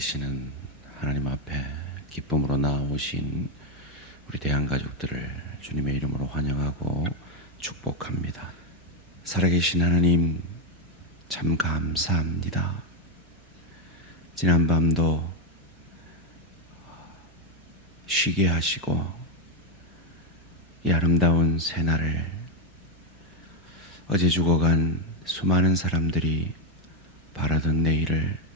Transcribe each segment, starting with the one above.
살아계시는 하나님 앞에 기쁨으로 나오신 우리 대한가족들을 주님의 이름으로 환영하고 축복합니다. 살아계신 하나님 참 감사합니다. 지난 밤도 쉬게 하시고 이 아름다운 새날을 어제 죽어간 수많은 사람들이 바라던 내일을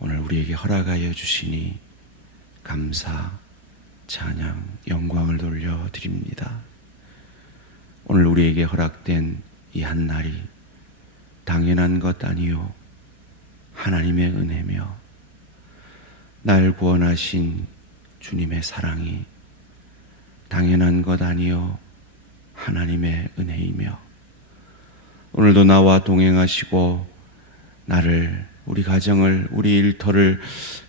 오늘 우리에게 허락하여 주시니 감사, 찬양, 영광을 돌려드립니다. 오늘 우리에게 허락된 이 한날이 당연한 것 아니요 하나님의 은혜며 날 구원하신 주님의 사랑이 당연한 것 아니요 하나님의 은혜이며 오늘도 나와 동행하시고 나를, 우리 가정을, 우리 일터를,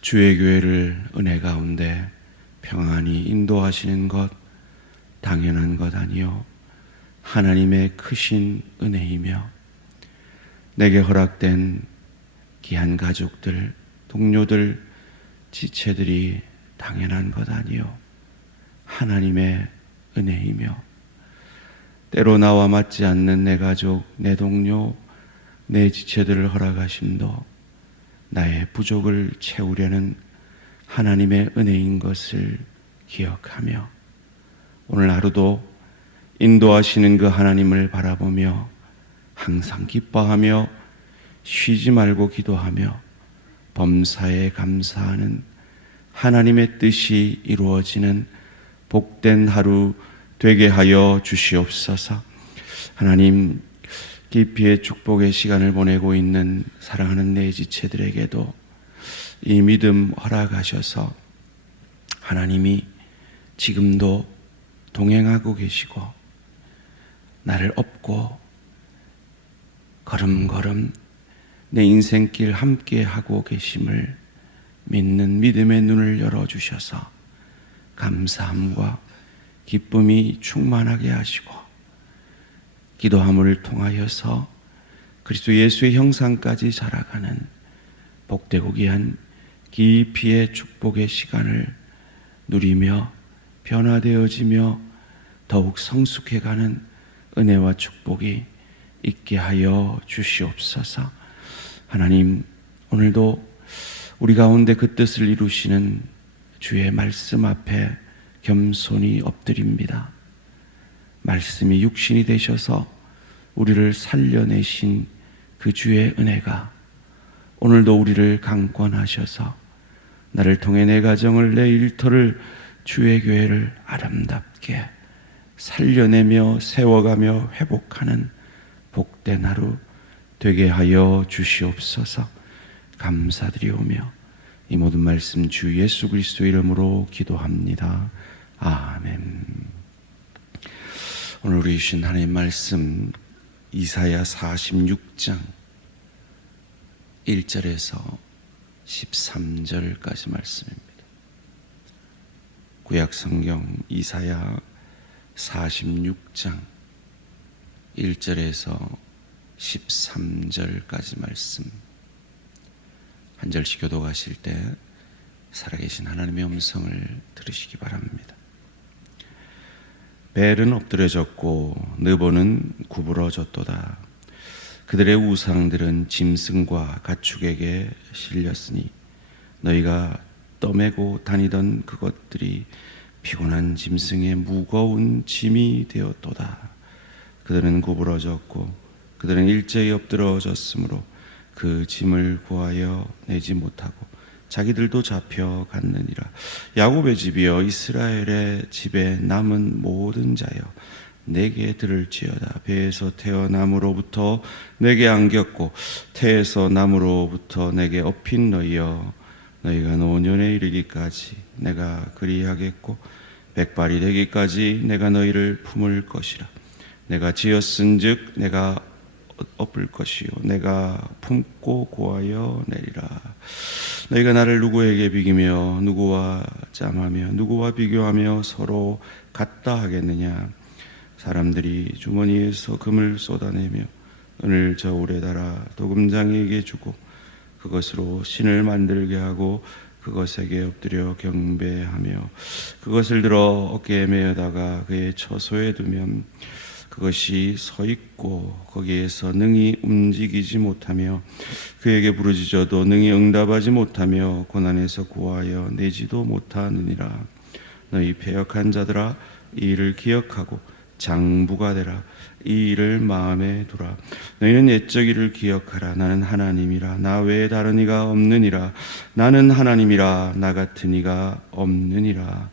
주의 교회를 은혜 가운데 평안히 인도하시는 것 당연한 것 아니요 하나님의 크신 은혜이며 내게 허락된 귀한 가족들, 동료들, 지체들이 당연한 것 아니요 하나님의 은혜이며 때로 나와 맞지 않는 내 가족, 내 동료, 내 지체들을 허락하심도 나의 부족을 채우려는 하나님의 은혜인 것을 기억하며 오늘 하루도 인도하시는 그 하나님을 바라보며 항상 기뻐하며 쉬지 말고 기도하며 범사에 감사하는 하나님의 뜻이 이루어지는 복된 하루 되게 하여 주시옵소서. 하나님, 깊이의 축복의 시간을 보내고 있는 사랑하는 내 지체들에게도 이 믿음 허락하셔서 하나님이 지금도 동행하고 계시고 나를 업고 걸음걸음 내 인생길 함께 하고 계심을 믿는 믿음의 눈을 열어주셔서 감사함과 기쁨이 충만하게 하시고 기도함을 통하여서 그리스도 예수의 형상까지 자라가는 복되고 귀한 깊이의 축복의 시간을 누리며 변화되어지며 더욱 성숙해가는 은혜와 축복이 있게 하여 주시옵소서. 하나님, 오늘도 우리 가운데 그 뜻을 이루시는 주의 말씀 앞에 겸손히 엎드립니다. 말씀이 육신이 되셔서 우리를 살려내신 그 주의 은혜가 오늘도 우리를 강권하셔서 나를 통해 내 가정을, 내 일터를, 주의 교회를 아름답게 살려내며 세워가며 회복하는 복된 하루 되게 하여 주시옵소서. 감사드리오며 이 모든 말씀 주 예수 그리스도 이름으로 기도합니다. 아멘. 오늘 우리 주신 하나님 말씀 이사야 46장 1절에서 13절까지 말씀입니다. 구약 성경 이사야 46장 1절에서 13절까지 말씀 한 절씩 교독하실 때 살아계신 하나님의 음성을 들으시기 바랍니다. 벨은 엎드려졌고 느보는 구부러졌도다. 그들의 우상들은 짐승과 가축에게 실렸으니 너희가 떠매고 다니던 그것들이 피곤한 짐승의 무거운 짐이 되었도다. 그들은 구부러졌고 그들은 일제히 엎드러졌으므로 그 짐을 구하여 내지 못하고 자기들도 잡혀갔느니라. 야곱의 집이여, 이스라엘의 집에 남은 모든 자여, 내게 들을지어다. 배에서 태어남으로부터 내게 안겼고 태에서 남으로부터 내게 업힌 너희여, 너희가 노년에 이르기까지 내가 그리하겠고 백발이 되기까지 내가 너희를 품을 것이라. 내가 지었은즉 내가 엎을 것이요 내가 품고 고하여 내리라. 너희가 나를 누구에게 비기며 누구와 짬하며 누구와 비교하며 서로 같다 하겠느냐. 사람들이 주머니에서 금을 쏟아내며 은을 저울에 달아 도금장에게 주고 그것으로 신을 만들게 하고 그것에게 엎드려 경배하며 그것을 들어 어깨에 메어다가 그의 처소에 두면 그것이 서 있고 거기에서 능히 움직이지 못하며 그에게 부르짖어도 능히 응답하지 못하며 고난에서 구하여 내지도 못하느니라. 너희 패역한 자들아 이 일을 기억하고 장부가 되라. 이 일을 마음에 두라. 너희는 옛적 일을 기억하라. 나는 하나님이라. 나 외에 다른 이가 없느니라. 나는 하나님이라. 나 같은 이가 없느니라.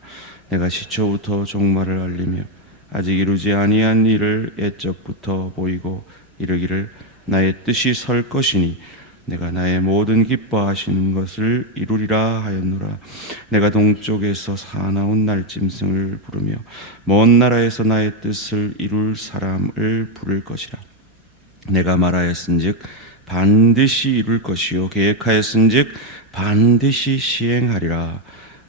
내가 시초부터 종말을 알리며 아직 이루지 아니한 일을 옛적부터 보이고 이르기를 나의 뜻이 설 것이니 내가 나의 모든 기뻐하시는 것을 이루리라 하였노라. 내가 동쪽에서 사나운 날짐승을 부르며 먼 나라에서 나의 뜻을 이룰 사람을 부를 것이라. 내가 말하였은즉 반드시 이룰 것이요 계획하였은즉 반드시 시행하리라.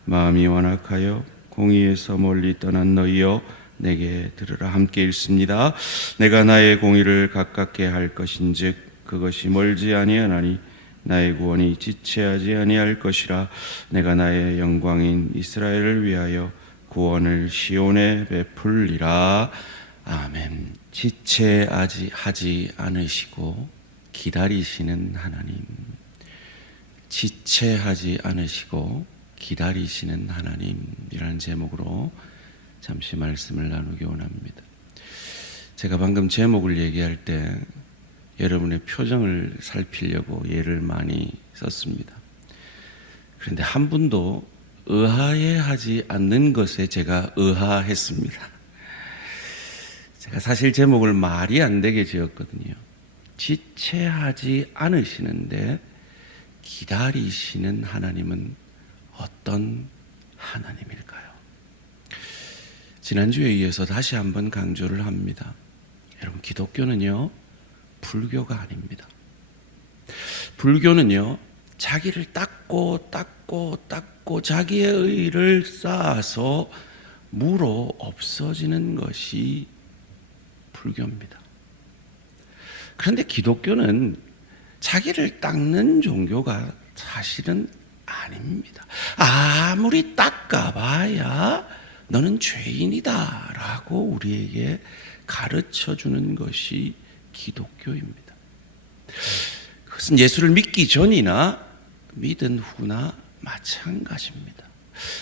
마음이 완악하여 공의에서 멀리 떠난 너희여 내게 들으라. 함께 읽습니다. 내가 나의 공의를 가깝게 할 것인즉 그것이 멀지 아니하나니 나의 구원이 지체하지 아니할 것이라. 내가 나의 영광인 이스라엘을 위하여 구원을 시온에 베풀리라. 아멘. 지체하지 않으시고 기다리시는 하나님, 지체하지 않으시고 기다리시는 하나님이라는 제목으로 잠시 말씀을 나누기 원합니다. 제가 방금 제목을 얘기할 때 여러분의 표정을 살피려고 예를 많이 썼습니다. 그런데 한 분도 의아해하지 않는 것에 제가 의아했습니다. 제가 사실 제목을 말이 안 되게 지었거든요. 지체하지 않으시는데 기다리시는 하나님은 어떤 하나님일까요? 지난주에 이어서 다시 한번 강조를 합니다. 여러분, 기독교는요 불교가 아닙니다. 불교는요 자기를 닦고 자기의 의를 쌓아서 무로 없어지는 것이 불교입니다. 그런데 기독교는 자기를 닦는 종교가 사실은 아닙니다. 아무리 닦아봐야 너는 죄인이다 라고 우리에게 가르쳐주는 것이 기독교입니다. 그것은 예수를 믿기 전이나 믿은 후나 마찬가지입니다.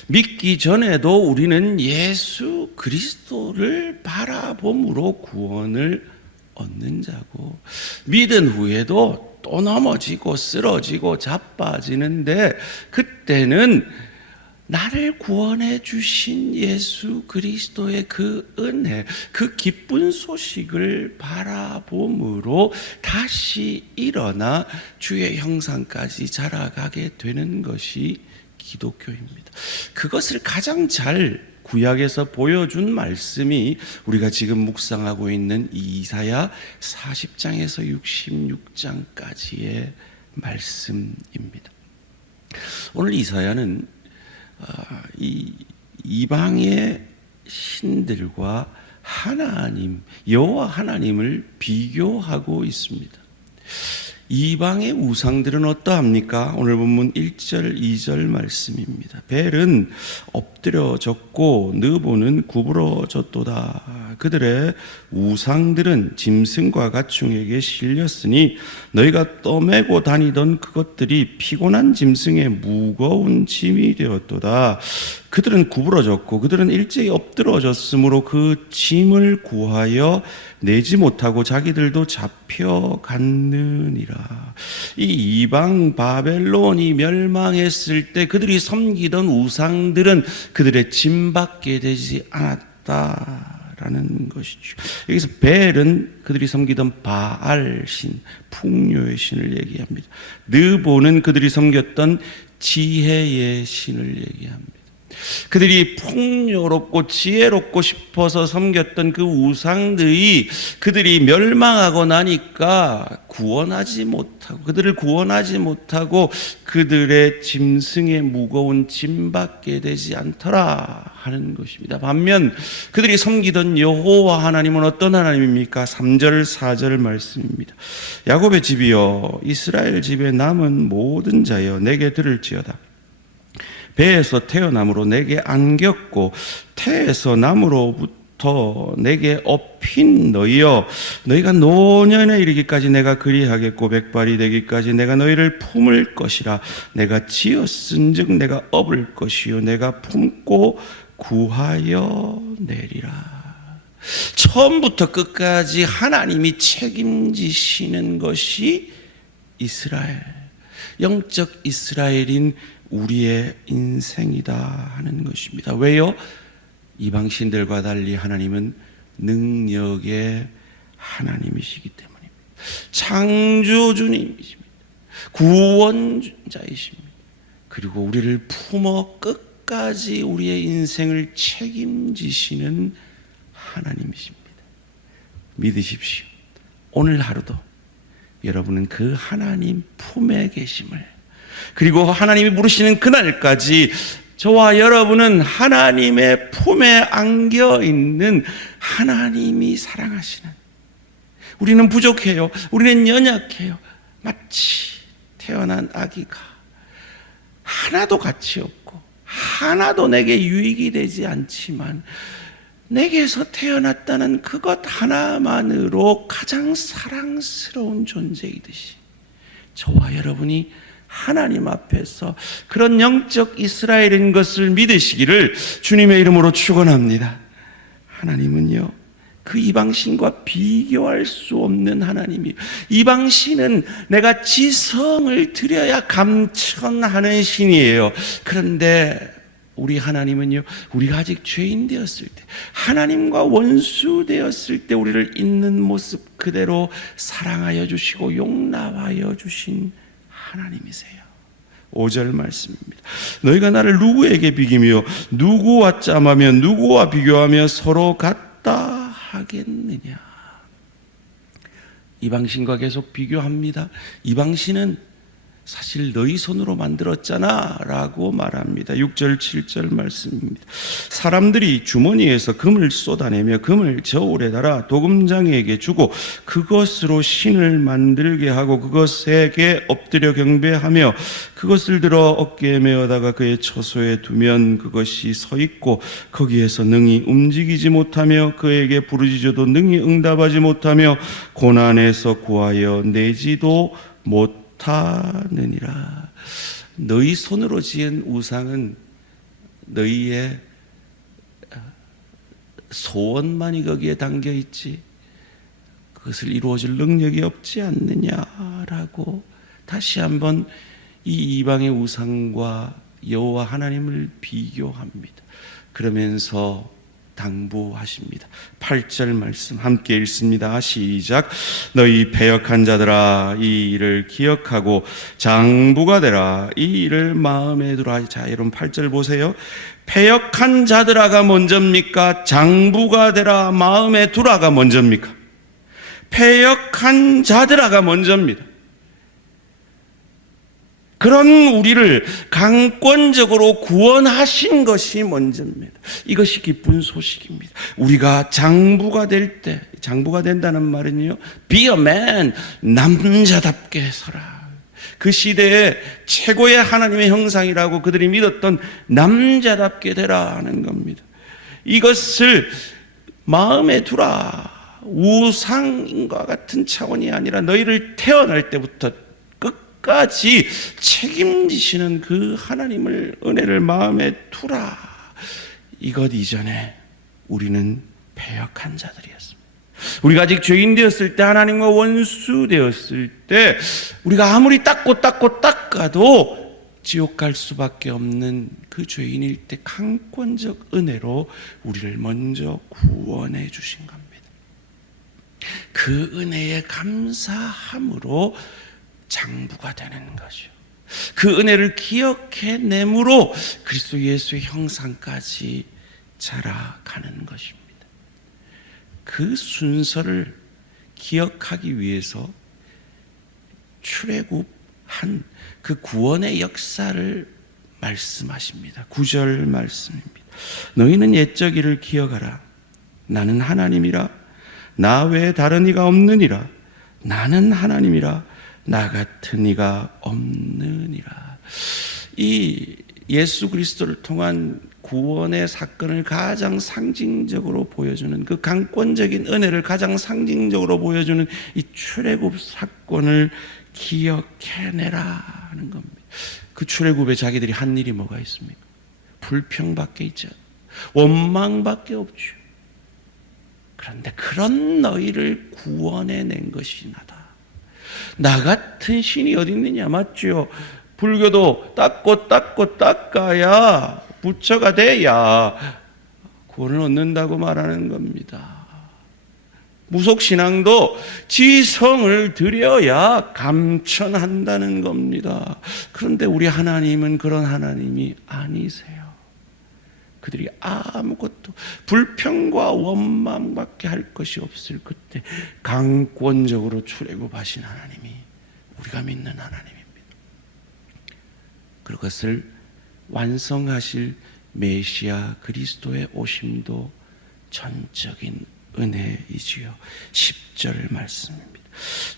믿기 전에도 우리는 예수 그리스도를 바라봄으로 구원을 얻는 자고, 믿은 후에도 또 넘어지고 쓰러지고 자빠지는데 그때는 나를 구원해 주신 예수 그리스도의 그 은혜, 그 기쁜 소식을 바라봄으로 다시 일어나 주의 형상까지 자라가게 되는 것이 기독교입니다. 그것을 가장 잘 구약에서 보여준 말씀이 우리가 지금 묵상하고 있는 이사야 40장에서 66장까지의 말씀입니다. 오늘 이사야는 이 이방의 신들과 하나님, 여호와 하나님을 비교하고 있습니다. 이방의 우상들은 어떠합니까? 오늘 본문 1절 2절 말씀입니다. 벨은 엎드려졌고 느보는 구부러졌도다. 그들의 우상들은 짐승과 가축에게 실렸으니 너희가 떠매고 다니던 그것들이 피곤한 짐승의 무거운 짐이 되었도다. 그들은 구부러졌고 그들은 일제히 엎드러졌으므로 그 짐을 구하여 내지 못하고 자기들도 잡혀갔느니라. 이 이방 바벨론이 멸망했을 때 그들이 섬기던 우상들은 그들의 짐밖에 되지 않았다라는 것이죠. 여기서 벨은 그들이 섬기던 바알 신, 풍요의 신을 얘기합니다. 느보는 그들이 섬겼던 지혜의 신을 얘기합니다. 그들이 풍요롭고 지혜롭고 싶어서 섬겼던 그 우상들이 그들이 멸망하고 나니까 그들을 구원하지 못하고 그들의 짐승의 무거운 짐 받게 되지 않더라 하는 것입니다. 반면 그들이 섬기던 여호와 하나님은 어떤 하나님입니까? 3절 4절 말씀입니다. 야곱의 집이여 이스라엘 집에 남은 모든 자여 내게 들을지어다. 배에서 태어남으로 내게 안겼고 태에서 남으로부터 내게 업힌 너희여 너희가 노년에 이르기까지 내가 그리하겠고 백발이 되기까지 내가 너희를 품을 것이라. 내가 지었은즉 내가 업을 것이요 내가 품고 구하여 내리라. 처음부터 끝까지 하나님이 책임지시는 것이 이스라엘, 영적 이스라엘인 우리의 인생이다 하는 것입니다. 왜요? 이방신들과 달리 하나님은 능력의 하나님이시기 때문입니다. 창조주님이십니다. 구원자이십니다. 그리고 우리를 품어 끝까지 우리의 인생을 책임지시는 하나님이십니다. 믿으십시오. 오늘 하루도 여러분은 그 하나님 품에 계심을, 그리고 하나님이 부르시는 그날까지 저와 여러분은 하나님의 품에 안겨 있는 하나님이 사랑하시는, 우리는 부족해요. 우리는 연약해요. 마치 태어난 아기가 하나도 가치 없고 하나도 내게 유익이 되지 않지만 내게서 태어났다는 그것 하나만으로 가장 사랑스러운 존재이듯이 저와 여러분이 하나님 앞에서 그런 영적 이스라엘인 것을 믿으시기를 주님의 이름으로 축원합니다. 하나님은요, 그 이방신과 비교할 수 없는 하나님이에요. 이방신은 내가 지성을 들여야 감천하는 신이에요. 그런데 우리 하나님은요, 우리가 아직 죄인 되었을 때, 하나님과 원수 되었을 때 우리를 있는 모습 그대로 사랑하여 주시고 용납하여 주신 하나님이세요. 5절 말씀입니다. 너희가 나를 누구에게 비기며 누구와 짬하며 누구와 비교하며 서로 같다 하겠느냐. 이방신과 계속 비교합니다. 이방신은 사실 너희 손으로 만들었잖아 라고 말합니다. 6절 7절 말씀입니다. 사람들이 주머니에서 금을 쏟아내며 금을 저울에 달아 도금장에게 주고 그것으로 신을 만들게 하고 그것에게 엎드려 경배하며 그것을 들어 어깨에 메어다가 그의 처소에 두면 그것이 서 있고 거기에서 능히 움직이지 못하며 그에게 부르짖어도 능히 응답하지 못하며 고난에서 구하여 내지도 못하느니라. 너희 손으로 지은 우상은 너희의 소원만이 거기에 담겨 있지 그것을 이루어줄 능력이 없지 않느냐라고 다시 한번 이 이방의 우상과 여호와 하나님을 비교합니다. 그러면서 당부하십니다. 8절 말씀 함께 읽습니다. 시작. 너희 패역한 자들아 이 일을 기억하고 장부가 되라. 이 일을 마음에 두라. 자, 여러분 8절 보세요. 패역한 자들아가 먼저입니까? 장부가 되라 마음에 두라가 먼저입니까? 패역한 자들아가 먼저입니다. 그런 우리를 강권적으로 구원하신 것이 먼저입니다. 이것이 기쁜 소식입니다. 우리가 장부가 될 때, 장부가 된다는 말은요, be a man, 남자답게 서라. 그 시대의 최고의 하나님의 형상이라고 그들이 믿었던 남자답게 되라 하는 겁니다. 이것을 마음에 두라. 우상과 같은 차원이 아니라 너희를 태어날 때부터 까지 책임지시는 그 하나님을 은혜를 마음에 두라. 이것 이전에 우리는 패역한 자들이었습니다. 우리가 아직 죄인 되었을 때, 하나님과 원수 되었을 때 우리가 아무리 닦아도 지옥 갈 수밖에 없는 그 죄인일 때 강권적 은혜로 우리를 먼저 구원해 주신 겁니다. 그 은혜에 감사함으로 장부가 되는 것이요. 그 은혜를 기억해내므로 그리스도 예수의 형상까지 자라가는 것입니다. 그 순서를 기억하기 위해서 출애굽한 그 구원의 역사를 말씀하십니다. 9절 말씀입니다. 너희는 옛적 일을 기억하라. 나는 하나님이라. 나 외에 다른 이가 없느니라. 나는 하나님이라. 나 같은 이가 없느니라. 이 예수 그리스도를 통한 구원의 사건을 가장 상징적으로 보여주는, 그 강권적인 은혜를 가장 상징적으로 보여주는 이 출애굽 사건을 기억해내라 하는 겁니다. 그 출애굽에 자기들이 한 일이 뭐가 있습니까? 불평밖에 있지 않아요. 원망밖에 없죠. 그런데 그런 너희를 구원해낸 것이 나다. 나 같은 신이 어디 있느냐, 맞죠? 불교도 닦고 닦아야 부처가 돼야 구원을 얻는다고 말하는 겁니다. 무속신앙도 지성을 들여야 감천한다는 겁니다. 그런데 우리 하나님은 그런 하나님이 아니세요. 그들이 아무것도 불평과 원망밖에 할 것이 없을 그때 강권적으로 출애굽하신 하나님이 우리가 믿는 하나님입니다. 그것을 완성하실 메시아 그리스도의 오심도 전적인 은혜이지요. 10절 말씀입니다.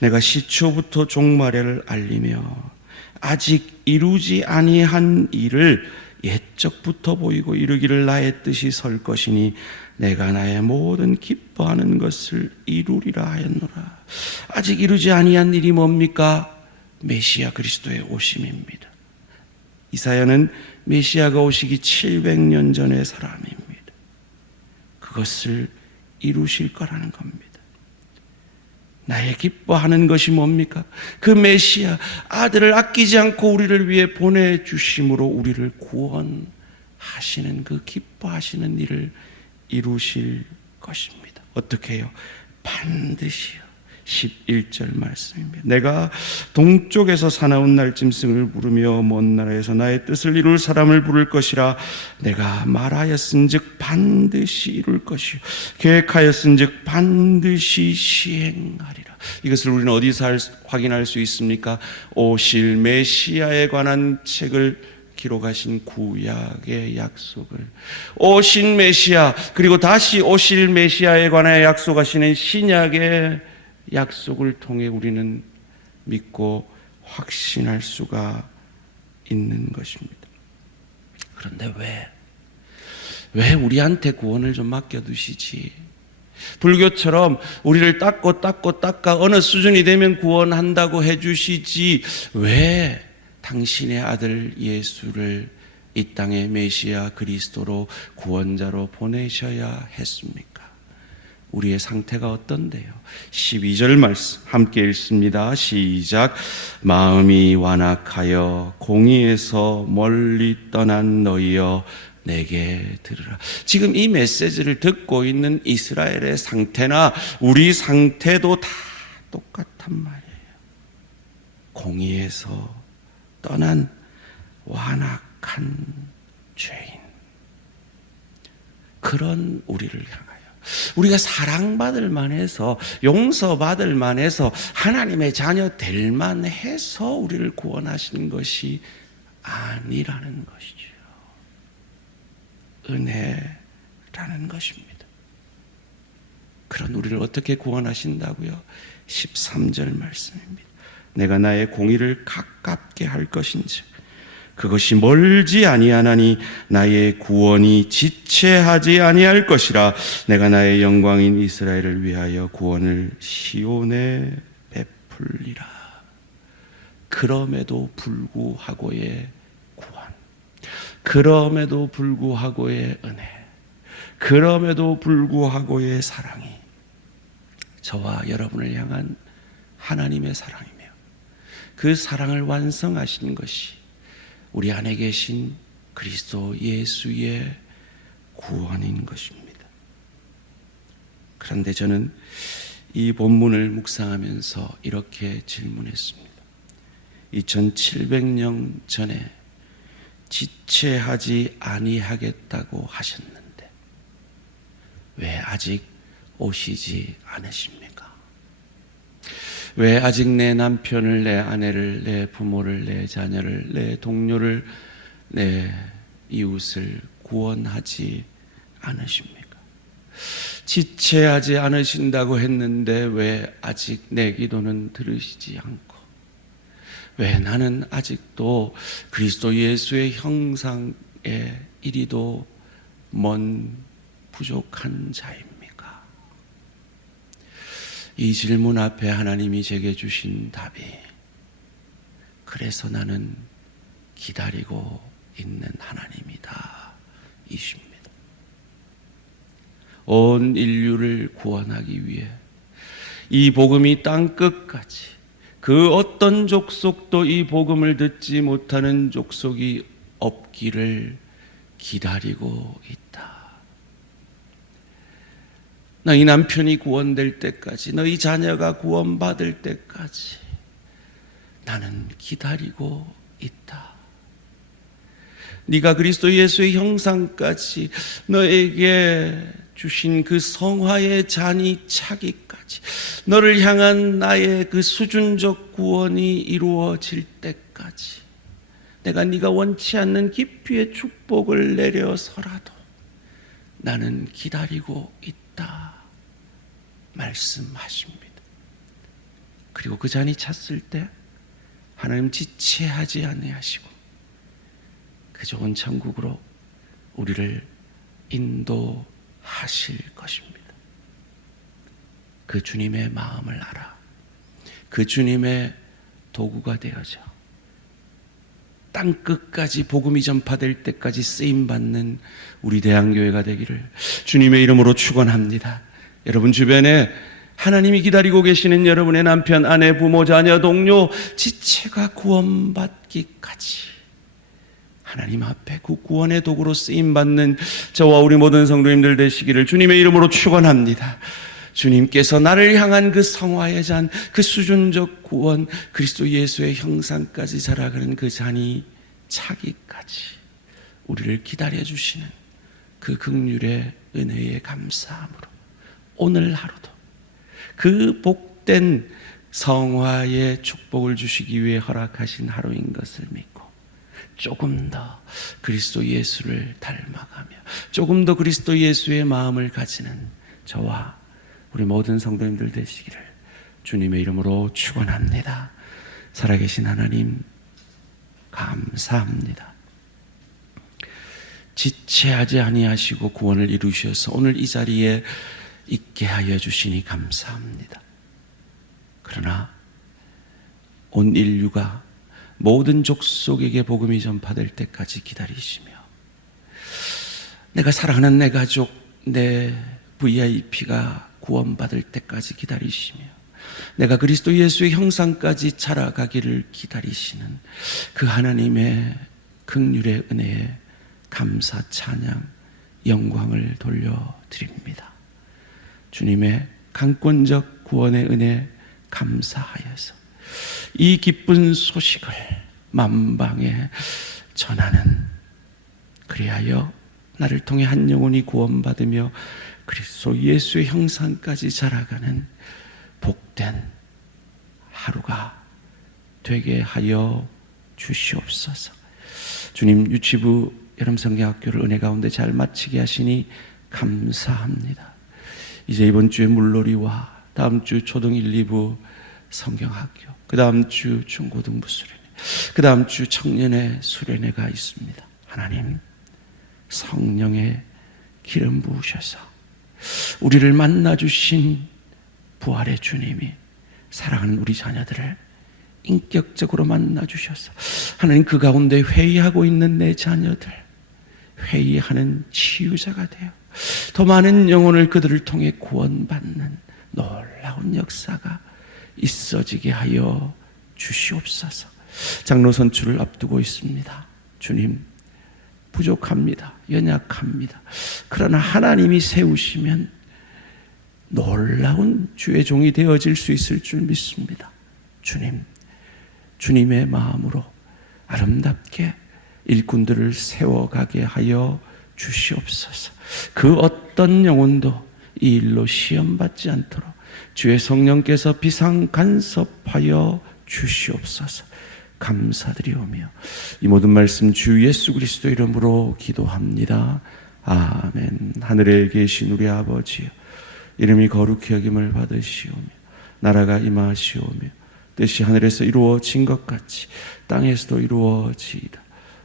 내가 시초부터 종말을 알리며 아직 이루지 아니한 일을 옛적부터 보이고 이루기를 나의 뜻이 설 것이니 내가 나의 모든 기뻐하는 것을 이루리라 하였노라. 아직 이루지 아니한 일이 뭡니까? 메시아 그리스도의 오심입니다. 이사야는 메시아가 오시기 700년 전의 사람입니다. 그것을 이루실 거라는 겁니다. 나의 기뻐하는 것이 뭡니까? 그 메시아 아들을 아끼지 않고 우리를 위해 보내주심으로 우리를 구원하시는 그 기뻐하시는 일을 이루실 것입니다. 어떻게 해요? 반드시요. 11절 말씀입니다. 내가 동쪽에서 사나운 날짐승을 부르며 먼 나라에서 나의 뜻을 이룰 사람을 부를 것이라. 내가 말하였은즉 반드시 이룰 것이요 계획하였은즉 반드시 시행하리라. 이것을 우리는 어디서 확인할 수 있습니까? 오실 메시아에 관한 책을 기록하신 구약의 약속을, 오신 메시아 그리고 다시 오실 메시아에 관하여 약속하시는 신약의 약속을 통해 우리는 믿고 확신할 수가 있는 것입니다. 그런데 왜 우리한테 구원을 좀 맡겨두시지? 불교처럼 우리를 닦아 어느 수준이 되면 구원한다고 해주시지 왜 당신의 아들 예수를 이 땅의 메시아 그리스도로 구원자로 보내셔야 했습니까? 우리의 상태가 어떤데요? 12절 말씀 함께 읽습니다. 시작. 마음이 완악하여 공의에서 멀리 떠난 너희여 내게 들으라. 지금 이 메시지를 듣고 있는 이스라엘의 상태나 우리 상태도 다 똑같단 말이에요. 공의에서 떠난 완악한 죄인, 그런 우리를 향하여 우리가 사랑받을 만해서 용서받을 만해서 하나님의 자녀 될 만해서 우리를 구원하시는 것이 아니라는 것이죠. 은혜라는 것입니다. 그런 우리를 어떻게 구원하신다고요? 13절 말씀입니다. 내가 나의 공의를 가깝게 할 것인지 그것이 멀지 아니하나니 나의 구원이 지체하지 아니할 것이라. 내가 나의 영광인 이스라엘을 위하여 구원을 시온에 베풀리라. 그럼에도 불구하고의 구원, 그럼에도 불구하고의 은혜, 그럼에도 불구하고의 사랑이 저와 여러분을 향한 하나님의 사랑이며 그 사랑을 완성하신 것이 우리 안에 계신 그리스도 예수의 구원인 것입니다. 그런데 저는 이 본문을 묵상하면서 이렇게 질문했습니다. 2700년 전에 지체하지 아니하겠다고 하셨는데 왜 아직 오시지 않으십니까? 왜 아직 내 남편을, 내 아내를, 내 부모를, 내 자녀를, 내 동료를, 내 이웃을 구원하지 않으십니까? 지체하지 않으신다고 했는데 왜 아직 내 기도는 들으시지 않고, 왜 나는 아직도 그리스도 예수의 형상에 이리도 먼 부족한 자입니까? 이 질문 앞에 하나님이 제게 주신 답이, 그래서 나는 기다리고 있는 하나님이다 이십니다. 온 인류를 구원하기 위해 이 복음이 땅 끝까지, 그 어떤 족속도 이 복음을 듣지 못하는 족속이 없기를 기다리고 있다. 너희 남편이 구원될 때까지, 너희 자녀가 구원받을 때까지 나는 기다리고 있다. 네가 그리스도 예수의 형상까지, 너에게 주신 그 성화의 잔이 차기까지, 너를 향한 나의 그 수준적 구원이 이루어질 때까지 내가 네가 원치 않는 깊이의 축복을 내려서라도 나는 기다리고 있다 말씀하십니다. 그리고 그 잔이 찼을 때 하나님 지체하지 아니하시고 그 좋은 천국으로 우리를 인도하실 것입니다. 그 주님의 마음을 알아 그 주님의 도구가 되어져 땅끝까지 복음이 전파될 때까지 쓰임받는 우리 대한교회가 되기를 주님의 이름으로 축원합니다. 여러분 주변에 하나님이 기다리고 계시는 여러분의 남편, 아내, 부모, 자녀, 동료, 지체가 구원받기까지 하나님 앞에 그 구원의 도구로 쓰임받는 저와 우리 모든 성도님들 되시기를 주님의 이름으로 축원합니다. 주님께서 나를 향한 그 성화의 잔, 그 수준적 구원, 그리스도 예수의 형상까지 자라가는 그 잔이 차기까지 우리를 기다려주시는 그 긍휼의 은혜에 감사함으로 오늘 하루도 그 복된 성화의 축복을 주시기 위해 허락하신 하루인 것을 믿고 조금 더 그리스도 예수를 닮아가며 조금 더 그리스도 예수의 마음을 가지는 저와 우리 모든 성도님들 되시기를 주님의 이름으로 축원합니다. 살아계신 하나님 감사합니다. 지체하지 아니하시고 구원을 이루셔서 오늘 이 자리에 있게 하여 주시니 감사합니다. 그러나 온 인류가 모든 족속에게 복음이 전파될 때까지 기다리시며 내가 사랑하는 내 가족, 내 VIP가 구원받을 때까지 기다리시며 내가 그리스도 예수의 형상까지 자라가기를 기다리시는 그 하나님의 긍휼의 은혜에 감사, 찬양, 영광을 돌려드립니다. 주님의 강권적 구원의 은혜 감사하여서 이 기쁜 소식을 만방에 전하는, 그리하여 나를 통해 한 영혼이 구원받으며 그리스도 예수의 형상까지 자라가는 복된 하루가 되게 하여 주시옵소서. 주님, 유치부 여름성경학교를 은혜 가운데 잘 마치게 하시니 감사합니다. 이제 이번 주에 물놀이와 다음 주 초등 1, 2부 성경학교, 그 다음 주 중고등부 수련회, 그 다음 주 청년의 수련회가 있습니다. 하나님, 성령의 기름 부으셔서 우리를 만나주신 부활의 주님이 사랑하는 우리 자녀들을 인격적으로 만나주셔서 하나님 그 가운데 회의하고 있는 내 자녀들, 회의하는 치유자가 되어 더 많은 영혼을 그들을 통해 구원받는 놀라운 역사가 있어지게 하여 주시옵소서. 장로 선출을 앞두고 있습니다. 주님, 부족합니다. 연약합니다. 그러나 하나님이 세우시면 놀라운 주의 종이 되어질 수 있을 줄 믿습니다. 주님, 주님의 마음으로 아름답게 일꾼들을 세워가게 하여 주시옵소서. 그 어떤 영혼도 이 일로 시험받지 않도록 주의 성령께서 비상 간섭하여 주시옵소서. 감사드리오며 이 모든 말씀 주 예수 그리스도 이름으로 기도합니다. 아멘. 하늘에 계신 우리 아버지여, 이름이 거룩히 여김을 받으시오며 나라가 임하시오며 뜻이 하늘에서 이루어진 것 같이 땅에서도 이루어지이다.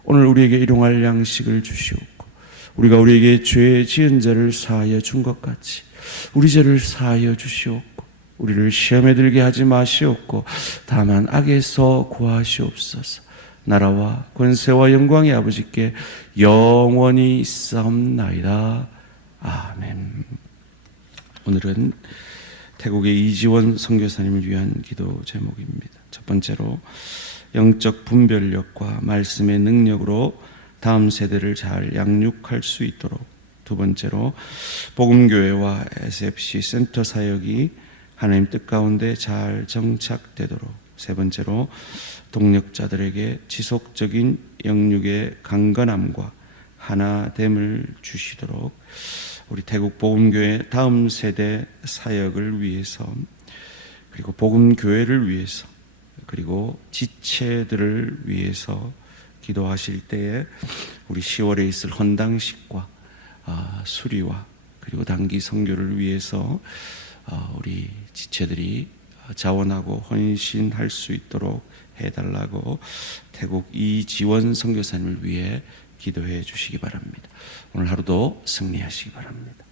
오늘 우리에게 일용할 양식을 주시옵고 우리가 우리에게 죄 지은 자를 사하여 준 것 같이 우리 죄를 사하여 주시옵고 우리를 시험에 들게 하지 마시옵고 다만 악에서 구하시옵소서. 나라와 권세와 영광의 아버지께 영원히 있사옵나이다. 아멘. 오늘은 태국의 이지원 선교사님을 위한 기도 제목입니다. 첫 번째로 영적 분별력과 말씀의 능력으로 다음 세대를 잘 양육할 수 있도록, 두 번째로 복음교회와 SFC 센터 사역이 하나님 뜻 가운데 잘 정착되도록, 세 번째로 동력자들에게 지속적인 영육의 강건함과 하나됨을 주시도록 우리 태국 복음교회 다음 세대 사역을 위해서, 그리고 복음교회를 위해서, 그리고 지체들을 위해서 기도하실 때에 우리 10월에 있을 헌당식과 수리와 그리고 단기 선교를 위해서 우리 지체들이 자원하고 헌신할 수 있도록 해달라고 태국 이지원 선교사님을 위해 기도해 주시기 바랍니다. 오늘 하루도 승리하시기 바랍니다.